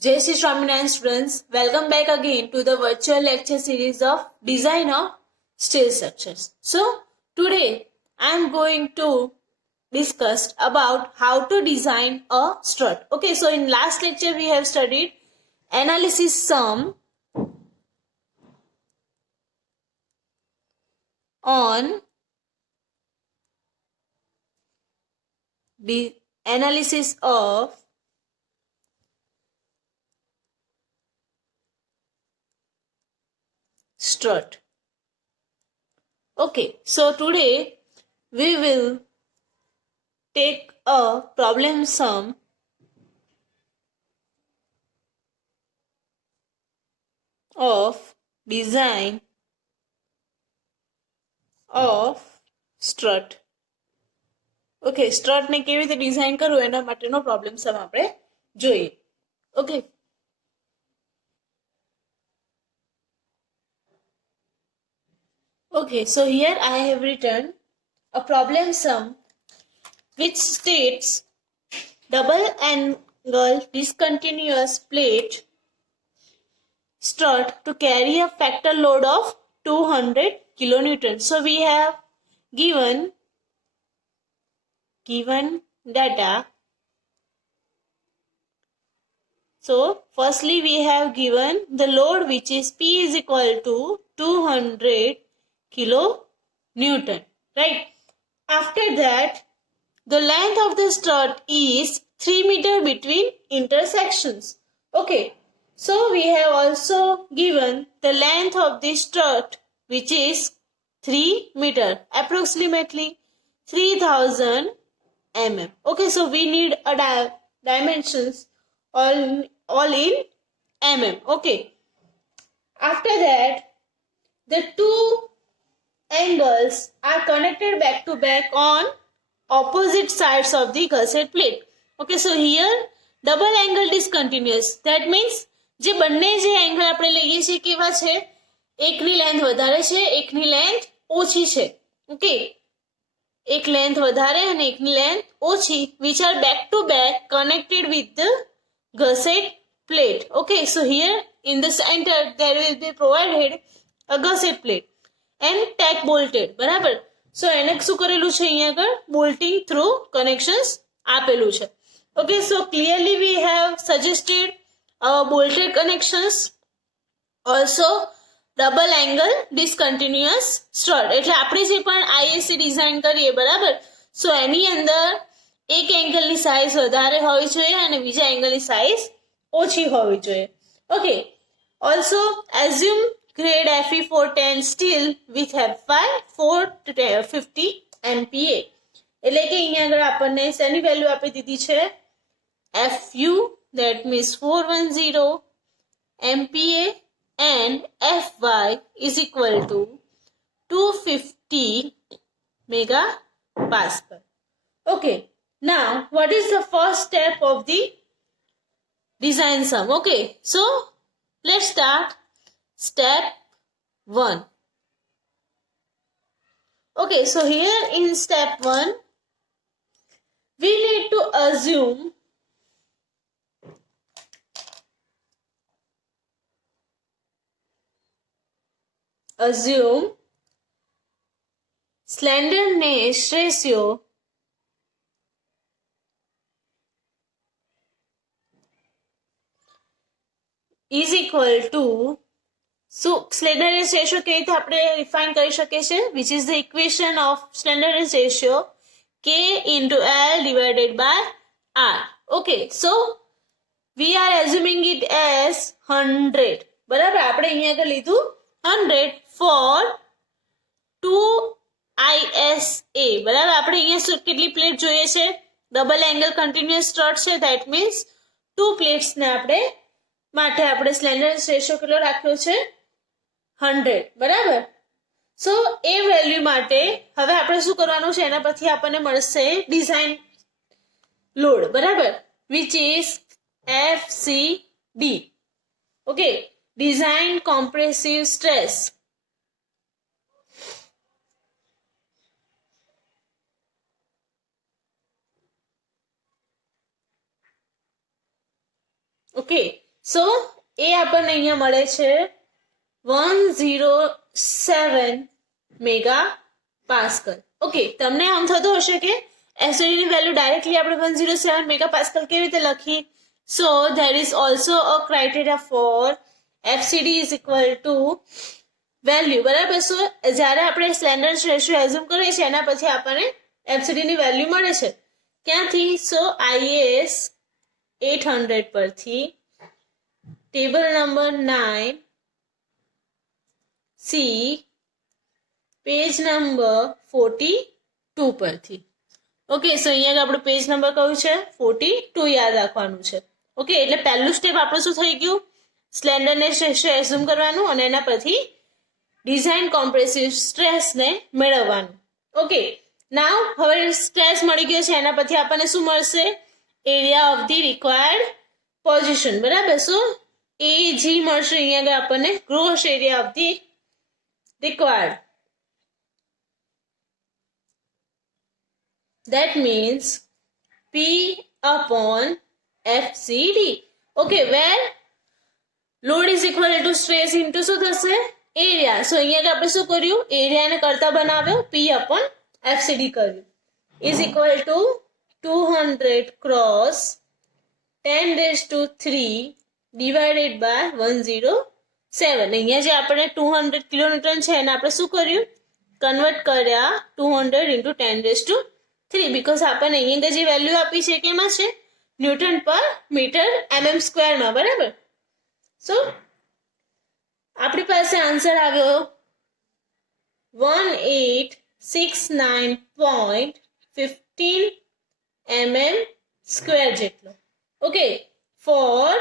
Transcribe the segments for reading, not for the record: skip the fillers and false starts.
Jai Shri Swaminarayan students, welcome back again to the virtual lecture series of Design of Steel Structures. So, today I am going to discuss about how to design a strut. Okay, so in last lecture we have studied analysis sum on the analysis of strut. Okay, so today we will take a problem sum of design of strut. Okay સ્ટ્રટને કેવી રીતે design કરવું એના માટેનો problem સમ આપણે જોઈએ. Okay, okay, so here I have written a problem sum which states double angle discontinuous plate strut to carry a factor load of 200 kilonewton. So we have given data. So firstly we have given the load which is P is equal to 200 kilonewton, right? After that the length of the strut is 3 meter between intersections. Okay, so we have also given the length of the strut which is 3 meter, approximately 3000 mm. Okay, so we need a dimensions all in mm. Okay, after that the two angles are connected back to back on opposite sides of the gusset plate. Okay, so here double angle discontinuous, that means જે બંને જે angle આપણે લઈએ છીએ કેવા છે, એકની length વધારે છે એકની લેન્થ ઓછી છે. ઓકે, એક લેન્થ વધારે અને એકની લેન્થ ઓછી, which are back to back connected with the gusset plate. Okay, so here in the center there will be provided a gusset plate and tack bolted. બરાબર, સો એને શું કરેલું છે અહીંયા આગળ બોલ્ટિંગ થ્રુ કનેક્શન્સ આપેલું છે. Okay, so clearly we have suggested bolted connections, also double angle discontinuous strut. એટલે આપણે જે પણ આઈએસસી ડિઝાઇન કરીએ બરાબર, સો એની અંદર એક એંગલની સાઇઝ વધારે હોવી જોઈએ અને બીજા એંગલની સાઇઝ ઓછી હોવી જોઈએ. Okay, also assume grade Fe410 steel with Fe 450 MPa. એટલે કે અહીંયા આગળ આપણને શેની વેલ્યુ આપી દીધી છે, Fu, that means 410 MPa, and Fy is equal to 250 megapascal. Okay, now what is the first step of the design sum? Okay, so let's start step 1. Okay, so here in step 1 we need to assume slenderness ratio is equal to, so slenderness ratio કેવી રીતે આપણે refine કરી શકીએ છીએ, which is the equation of slenderness ratio K into L divided by R. Okay, so we are assuming it as 100. બરાબર, આપણે અહીંયા આગળ લીધું 100 for 2 ISA. બરાબર, આપણે અહીંયા કેટલી પ્લેટ જોઈએ છે, ડબલ એંગલ કન્ટિન્યુઅસ સ્ટ્રટ છે, that means 2 પ્લેટ્સ ને આપણે માટે આપણે સ્લેન્ડરનેસ રેશિયો કેટલો રાખ્યો છે, 100. બરાબર, સો એ વેલ્યુ માટે હવે આપણે શું કરવાનું છે, એના પરથી આપણને મળશે ડિઝાઇન લોડ. બરાબર, which is FCD. Okay, design compressive stress. Okay, સો એ આપણને અહીંયા મળે છે 107 મેગા પાસ્કલ. ઓકે, તમને આમ થતું હશે કે એફસીડી ની વેલ્યુ ડાયરેક્ટલી આપણે 107 મેગા પાસ્કલ કેવી રીતે લખી? So there is also a criteria for FCD is equal to value, બરાબર. સો જ્યારે આપણે સ્લેન્ડરનેસ રેશિયો એઝ્યુમ કરીએ છીએ એના પછી આપણને એફસીડી ની વેલ્યુ મળે છે. ક્યાંથી? સો IAS 800 પરથી, table number 9 C page number 42 પરથી. ઓકે, સો અહીંયા આપણું પેજ નંબર કયું છે? 42 યાદ રાખવાનું છે. ઓકે, એટલે પહેલું સ્ટેપ આપણું શું થઈ ગયું? સ્લેન્ડરનેસ રેશિયો એઝ્યુમ કરવાનું અને એના પરથી ડિઝાઇન કોમ્પ્રેસિવ સ્ટ્રેસને મેળવવાનું. ઓકે, નાવ હવે સ્ટ્રેસ મળી ગયો છે એના પછી આપણને શું મળશે? Area of the required position, બરાબર. સો AG મળશે અહીંયા આગળ આપણને, gross area of the required. That means P upon FCD. Okay, where load is equal to stress into શું થશે? એરિયા. સો અહીંયા આપણે શું કર્યું? એરિયાને કરતા બનાવ્યો, P upon FCD કર્યું, is equal to 200 cross 10⁻³ divided by 107. અહીંયા જે આપણે 200 કિલોન્યુટન છે એને આપણે શું કર્યું? કન્વર્ટ કર્યા 200 into 10⁻³ બીકોઝ આપણને અહીંયા જે વેલ્યુ આપી છે કેમાં છે? ન્યૂટન પર મીટર mm સ્ક્વેરમાં, બરાબર. સો આપણી પાસે આન્સર આવ્યો 1869.15 mm² જેટલો. ઓકે, ફોર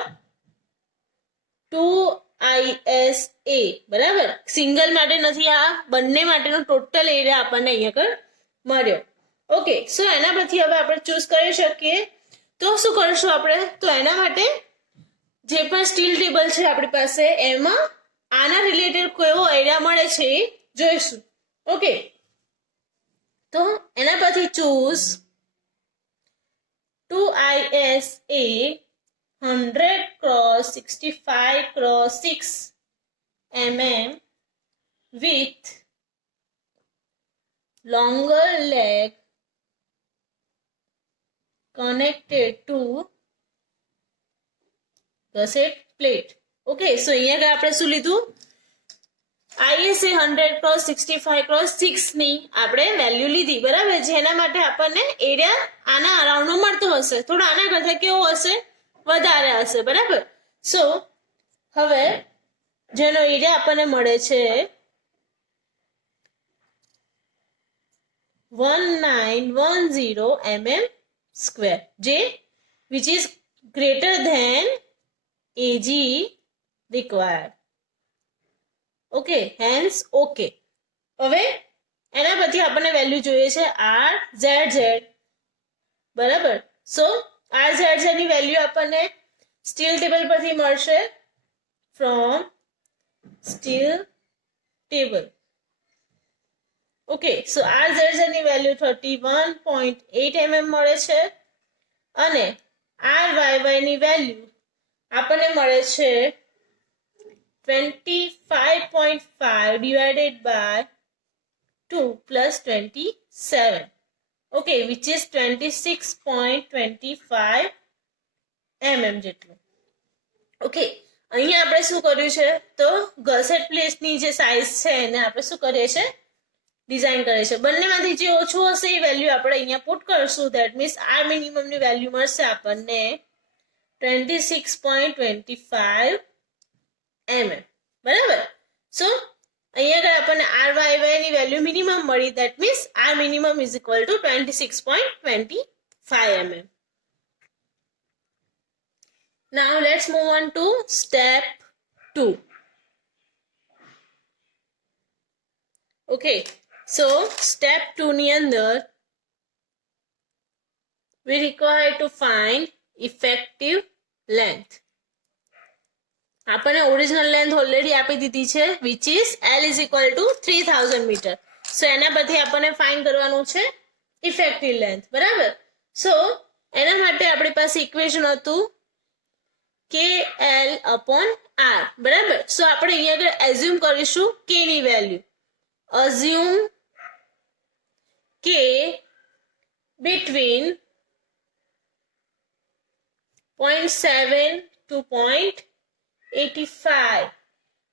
2ISA, બરાબર. સિંગલ માટે નથી, આ બંને માટેનો ટોટલ એરિયા આપણને અહીંયા આગળ મળ્યો. ઓકે, સો એના પછી હવે આપણે ચૂઝ કરી શકીએ. તો શું કરશું આપણે? તો એના માટે જે પણ સ્ટીલ ટેબલ છે આપણી પાસે એમાં આના રિલેટેડ કેવો એરિયા મળે છે એ જોઈશું. ઓકે, તો એના પછી choose 2ISA 100 cross 65 cross 6 mm with longer leg connected to gusset plate. Okay, so અહીંયા આપણે શું લીધું? ISA 100 cross 65 cross 6 ની આપણે વેલ્યુ લીધી, બરાબર. જેના માટે આપણને એરિયા આના અરાઉન્ડમાં મળતો હશે, થોડો આના કરતા કેવો હશે? વધારે હશે, બરાબર. સો હવે જેનો એરિયા આપણને મળે છે 1910 mm², જે which is greater than AG required. Okay, hence okay. હવે એના પછી આપણને વેલ્યુ જોઈએ છે RZZ, બરાબર. સો RZZ ની વેલ્યુ આપણને સ્ટીલ ટેબલ પરથી મળશે, from steel table. Okay, so RZZ ની વેલ્યુ 31.8 mm મળે છે અને RYY ની વેલ્યુ આપણને મળે છે 25.5 divided by 2 plus 27. Okay, which is 26.25 mm જેટલું. ઓકે, અહીંયા આપણે શું કર્યું છે? તો ગસેટ પ્લેટની જે સાઇઝ છે એને આપણે શું કરીએ છીએ? ડિઝાઇન કરીએ છીએ. બંનેમાંથી જે ઓછું હશે એ વેલ્યુ આપણે અહીંયા પુટ કરશું. ધેટ મીન્સ આર મિનિમમની વેલ્યુ મળશે આપણને 26.25 mm, બરાબર. સો અહીંયા આગળ આપણને RYY ની વેલ્યુ મિનિમમ મળી. That means R minimum is equal to 26.25 mm. Now let's move on to step 2. Okay, so step 2 ની અંદર we require to find effective length. આપણને ઓરિજિનલ લેન્થ ઓલરેડી આપી દીધી છે, which is L is equal to 3000 metre. So એના પરથી આપણને find કરવાનું છે ઇફેક્ટિવ લેન્થ, બરાબર. સો એના માટે આપણી પાસે ઇક્વેશન હતું KL upon R. બરાબર. સો આપણે અહીંયા આગળ એઝ્યુમ કરીશું K ની value. Assume K between 0.7 to 0.85.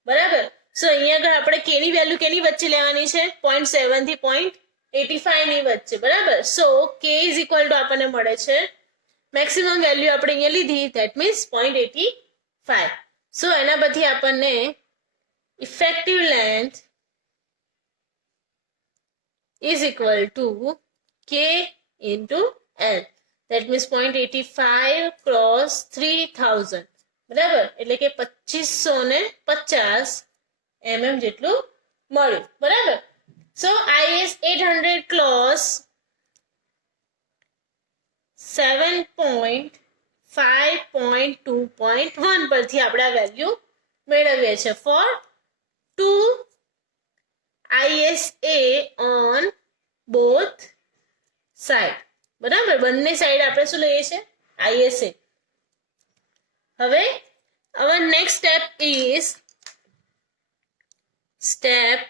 બરાબર. સો અહીંયા આગળ આપણે K ની વેલ્યુ કેની વચ્ચે લેવાની છે? 0.7 થી 0.85 ની વચ્ચે. બરાબર. સો K is equal to આપણને મળે છે મેક્સિમમ વેલ્યુ આપણે અહીંયા લીધી, ધેટ મીન્સ 0.85. સો એના પછી આપણને effective length is equal to K into L. That means 0.85 cross 3000. બરાબર. એટલે કે 2550 mm જેટલું મળ્યું. બરાબર. સો IS 800 ક્લોઝ 7.5.2.1 પરથી આપણે આ વેલ્યુ મેળવીએ છીએ four 2 ISA on both side. બરાબર. બંને સાઈડ આપણે શું લઈએ છીએ? ISA. હવે our next step is step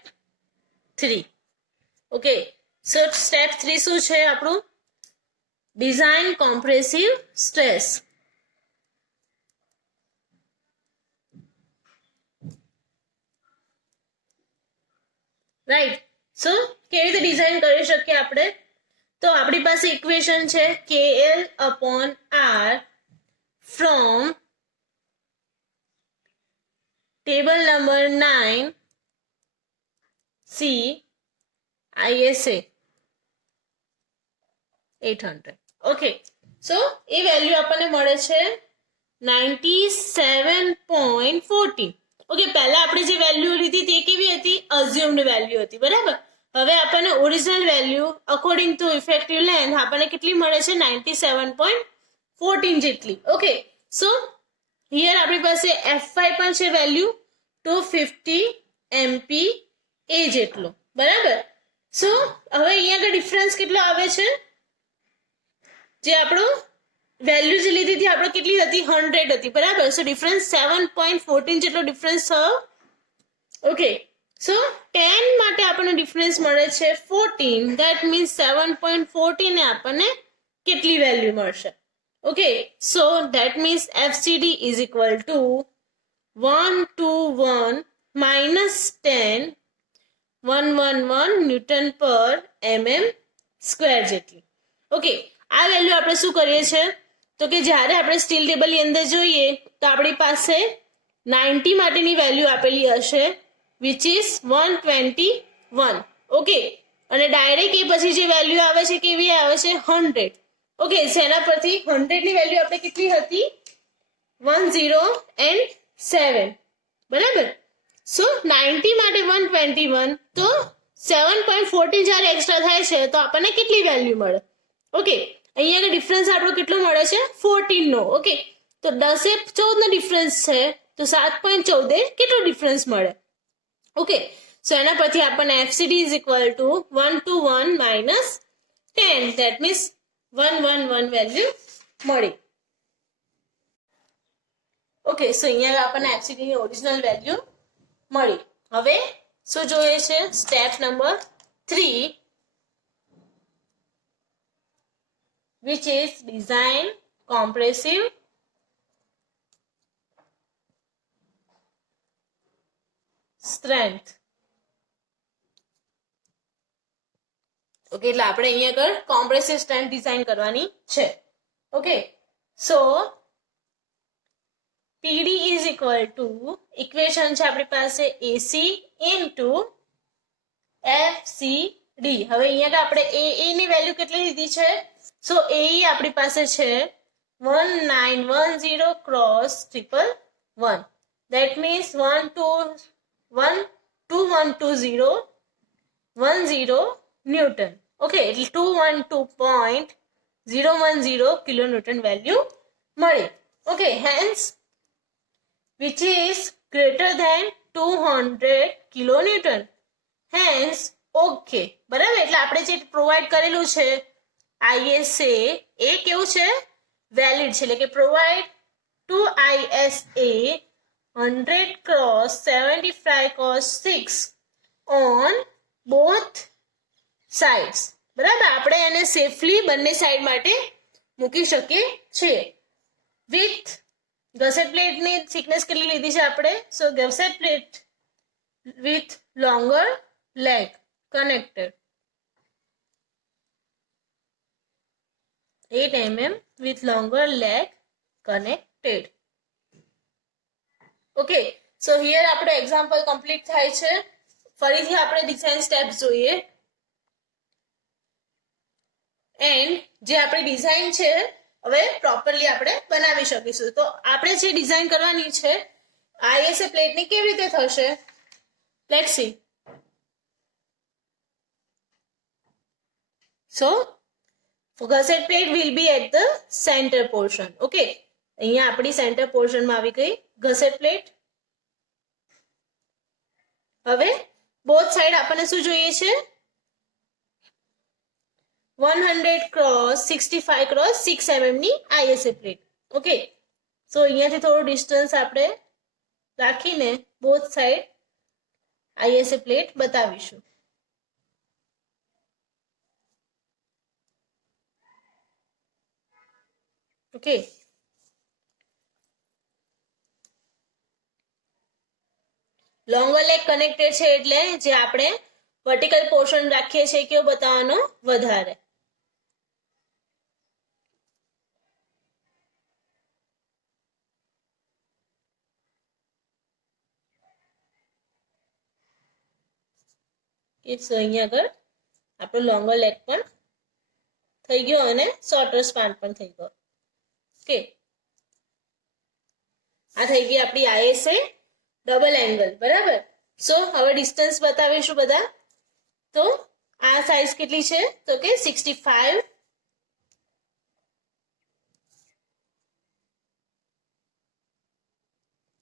3. Okay. So step 3 શું છે આપણું? Design compressive stress. રાઈટ. સો કેવી રીતે ડિઝાઇન કરી શકીએ આપણે? તો આપણી પાસે ઇક્વેશન છે KL upon R from table number 9 C ISA 800. Okay. So A value આપણને મળે છે 97.14. ઓકે. પહેલા આપણે જે વેલ્યુ લીધી તે કેવી હતી? અઝ્યુમ્ડ વેલ્યુ હતી. બરાબર. હવે આપણને original value according to effective length આપણને કેટલી મળે છે? 97.14 જેટલી. ઓકે. સો હિયર આપણી પાસે F5 પણ છે વેલ્યુ 250 MPa જેટલો. બરાબર. સો હવે અહીંયા આગળ ડિફરન્સ કેટલો આવે છે? જે આપણું વેલ્યુ જે લીધી હતી આપણે કેટલી હતી? 100 હતી. બરાબર. સો ડિફરન્સ 7.14 જેટલો ડિફરન્સ થયો. ઓકે. સો 10 માટે આપણને ડિફરન્સ મળે છે 14. ધેટ મીન્સ 7.14 ને આપણને કેટલી વેલ્યુ મળશે? Okay. So that means FCD is equal to 121 minus 10 111 newton પર mm સ્ક્વેર જેટલી. ઓકે. આ વેલ્યુ આપણે શું કરીએ છીએ? તો કે જ્યારે આપણે સ્ટીલ ટેબલની અંદર જોઈએ તો આપણી પાસે 90 માટેની વેલ્યુ આપેલી હશે which is 121. ઓકે. અને ડાયરેક્ટ એ પછી જે વેલ્યુ આવે છે કેવી આવે છે? 100. ઓકે. જેના પરથી 100 ની વેલ્યુ આપણે કેટલી હતી? 107. બરાબર. સો 90 માટે 121 તો 7.14 જ્યારે એક્સ્ટ્રા થાય છે તો આપણને કેટલી વેલ્યુ મળે? ઓકે. અહીંયા આગળ ડિફરન્સ આપણો કેટલો મળે છે? 14 નો. ઓકે. તો 10-14 નો ડિફરન્સ છે તો 7.14 કેટલો ડિફરન્સ મળે? ઓકે. સો એના પરથી આપણને FCD is equal to 121 minus 10. That means 111 value મળી. ઓકે. સો અહીંયા આપણને FCD ની ઓરિજિનલ વેલ્યુ મળી. હવે શું જોઈએ છે? Step number 3 which is design compressive strength. Okay. એટલે આપણે અહીંયા આગળ કોમ્પ્રેસિવ સ્ટ્રેન્થ ડિઝાઇન કરવાની છે. Okay. So PD is equal to equation છે આપણી પાસે AC into FCD. હવે અહીંયા આપણે AA ની વેલ્યુ કેટલી લીધી છે? સો AE આપણી પાસે છે 1910 cross 111. That means 2120 newton. Okay. એટલે 212.010 કિલોન્યુટન વેલ્યુ મળી. Okay. Hence which is greater than 200 kilonewton. Hence, okay. બરાબર. એટલે આપણે જે પ્રોવાઈડ કરેલું છે ISA એ કેવું છે? વેલિડ છે. એટલે કે provide 2ISA 100 cross 75 cross 6 on both sides. બરાબર, આપણે એને સેફલી બંને સાઈડ માટે મૂકી શકીએ છીએ. વિથ ગસેટ પ્લેટની થિકનેસ કેટલી લીધી છે આપણે? So gusset plate with longer leg connected 8 mm with longer leg connected. Okay, so here આપણે એક્ઝામ્પલ કમ્પ્લીટ થાય છે. ફરીથી આપણે ડિઝાઇન સ્ટેપ્સ જોઈએ. એન્ડ જે આપણી ડિઝાઇન છે હવે પ્રોપરલી આપણે બનાવી શકીશું. તો આપણે જે ડિઝાઇન કરવાની છે ISA પ્લેટની કેવી રીતે થશે? Let's see. So, gusset plate will be at the center portion. Okay. અહીંયા આપણી center portion માં આવી ગઈ gusset plate. હવે both side આપણને શું જોઈએ છે? 100 cross 65 cross 6 mm ની ISA plate. Okay. So, અહીંયાથી થોડું distance આપણે રાખીને both side ISA પ્લેટ બતાવીશું. ઓકે, લોંગર લેગ કનેક્ટેડ છે એટલે જે આપણે વર્ટિકલ પોર્શન રાખીએ છીએ કેવો બતાવવાનો? વધારે. સો અહીંયા આગળ આપણો લોંગર લેગ પણ થઈ ગયો અને શોર્ટર સ્પાન પણ થઈ ગયો. ઓકે, આ થઈ ગઈ આપણી ISA ડબલ એંગલ. બરાબર. સો હવે ડિસ્ટન્સ બતાવીશું બધા. તો આ સાઈઝ કેટલી છે? તો કે 65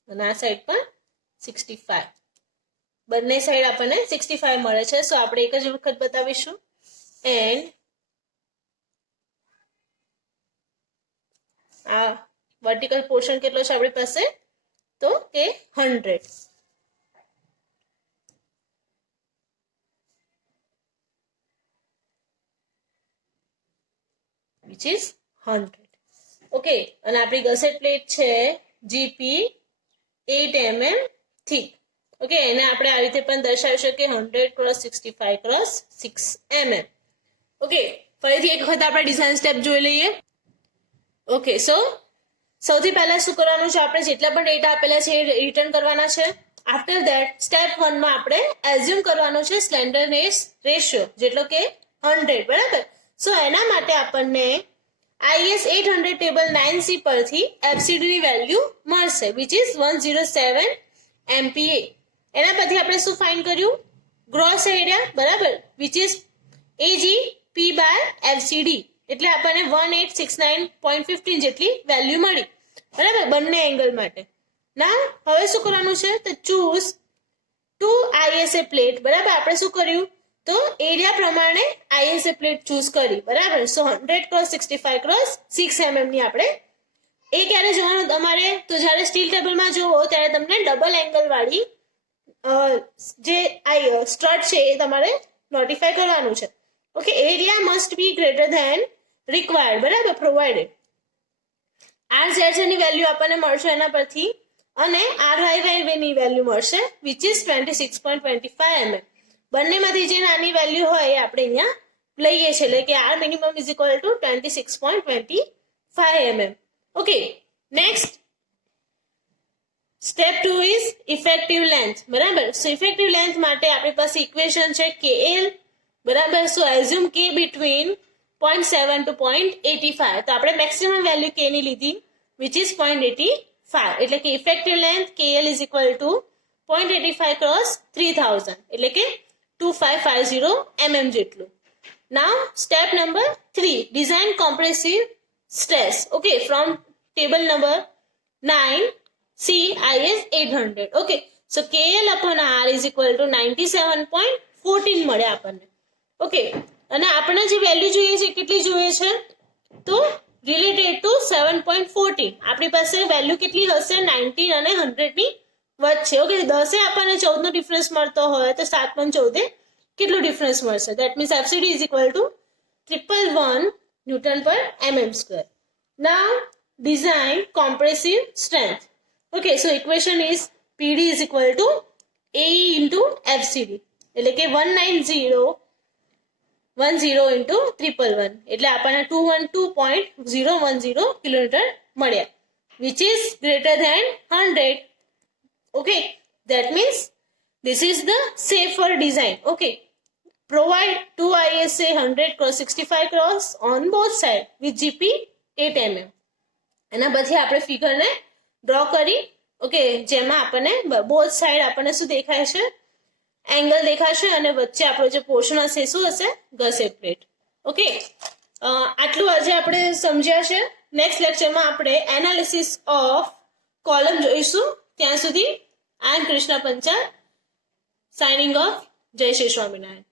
અને આ સાઈડ પણ 65. બંને સાઈડ આપણને 65 મળે છે. સો આપણે એક જ વખત બતાવીશું. એન્ડ આ વર્ટિકલ પોર્શન કેટલો છે આપણી પાસે? તો કે 100. which is 100. ઓકે, અને આપણી ગસેટ પ્લેટ છે GP 8 mm thick. ઓકે, એને આપણે આ રીતે પણ દર્શાવી શકીએ 100 cross 65 cross 6 mm. ઓકે, ફરીથી એક વખત આપણે ડિઝાઇન સ્ટેપ જોઈ લઈએ. ઓકે, સો સૌથી પહેલા શું કરવાનું છે? આપણે જેટલા પણ ડેટા આપેલા છે એ રિટર્ન કરવાના છે. આફ્ટર ધેટ સ્ટેપ 1 માં આપણે એઝ્યુમ કરવાનો છે સ્લેન્ડરનેસ રેશિયો જેટલો કે 100. બરાબર. સો એના માટે આપણને IS 800 ટેબલ 9C પરથી FCD ની વેલ્યુ મળશે which is 107 MPa. એના પછી આપણે શું ફાઇન્ડ કર્યું? Gross area. બરાબર, which is AG P/FCD. એટલે આપણને 1869.15 જેટલી વેલ્યુ મળી. બરાબર, બંને એંગલ માટે. ના હવે શું કરવાનું છે? તો ચૂઝ 2 ISA પ્લેટ. બરાબર, આપણે શું કર્યું? તો એરિયા પ્રમાણે ISA પ્લેટ ચૂઝ કરી. બરાબર. સો 100 cross 65 cross 6 mm ની આપણે એ ક્યારે જોવાનું તમારે? તો જ્યારે સ્ટીલ ટેબલમાં જોવો ત્યારે તમને ડબલ એંગલ વાળી જે સ્ટ્રટ છે એ તમારે નોટિફાય કરવાનું છે. Okay, area must be greater than required. બરાબર, પ્રોવાઇડેડ. RZZ ની વેલ્યુ આપણને મળશે એના પરથી અને RYY ની વેલ્યુ મળશે which is 26.25 mm. બંનેમાંથી જે નાની વેલ્યુ હોય એ આપણે અહીંયા લઈએ છીએ એટલે કે R minimum is equal to 26.25 mm. Okay, next step 2 is effective length. બરાબર. સો ઇફેક્ટિવ લેન્થ માટે આપણી પાસે ઇક્વેશન છે KL. બરાબર. સો એઝ્યુમ K between 0.7 to 0.85. તો આપણે મેક્સિમમ વેલ્યુ K ની લીધી which is 0.85. એટલે કે effective length KL is equal to 0.85 cross 3000 એટલે કે 2550 mm જેટલું. Now step number 3, design compressive stress. Okay, from table number 9 CIS 800. Okay, so KL upon R is equal to 97.14 મળે આપણને. Okay, અને આપણે જે વેલ્યુ જોઈએ છે કેટલી જોઈએ છે? તો રિલેટેડ ટુ 7.14 આપણી પાસે વેલ્યુ કેટલી હશે 19 અને 100 ની વચ્ચે ઓકે 10 આપણને 14 નો ડિફરન્સ મળતો હોય તો 7.14 કેટલું ડિફરન્સ મળશે that means FCD is equal two 111 newton પર mm². Now design compressive strength. Okay, so equation is PD is equal to AE into FCD. એટલે કે 19010 into 111 એટલે આપણને 212.010 કિલોમીટર મળ્યા which is greater than 100. Okay, that means this is the safer design. Okay, provide 2 ISA 100/65 cross on both sides with GP 8 mm. એના પછી આપણે ફિગરને draw કરી okay જેમાં આપણને બોથ સાઈડ આપણને શું દેખાય છે એંગલ દેખાશે અને વચ્ચે આપણો જે પોર્શન હશે શું હશે ગસેટ પ્લેટ ઓકે આટલું આજે આપણે સમજ્યા છે નેક્સ્ટ લેક્ચરમાં આપણે એનાલિસિસ ઓફ કોલમ જોઈશું ત્યાં સુધી I am Krishna Panchal signing off. જય શ્રી સ્વામિનારાયણ.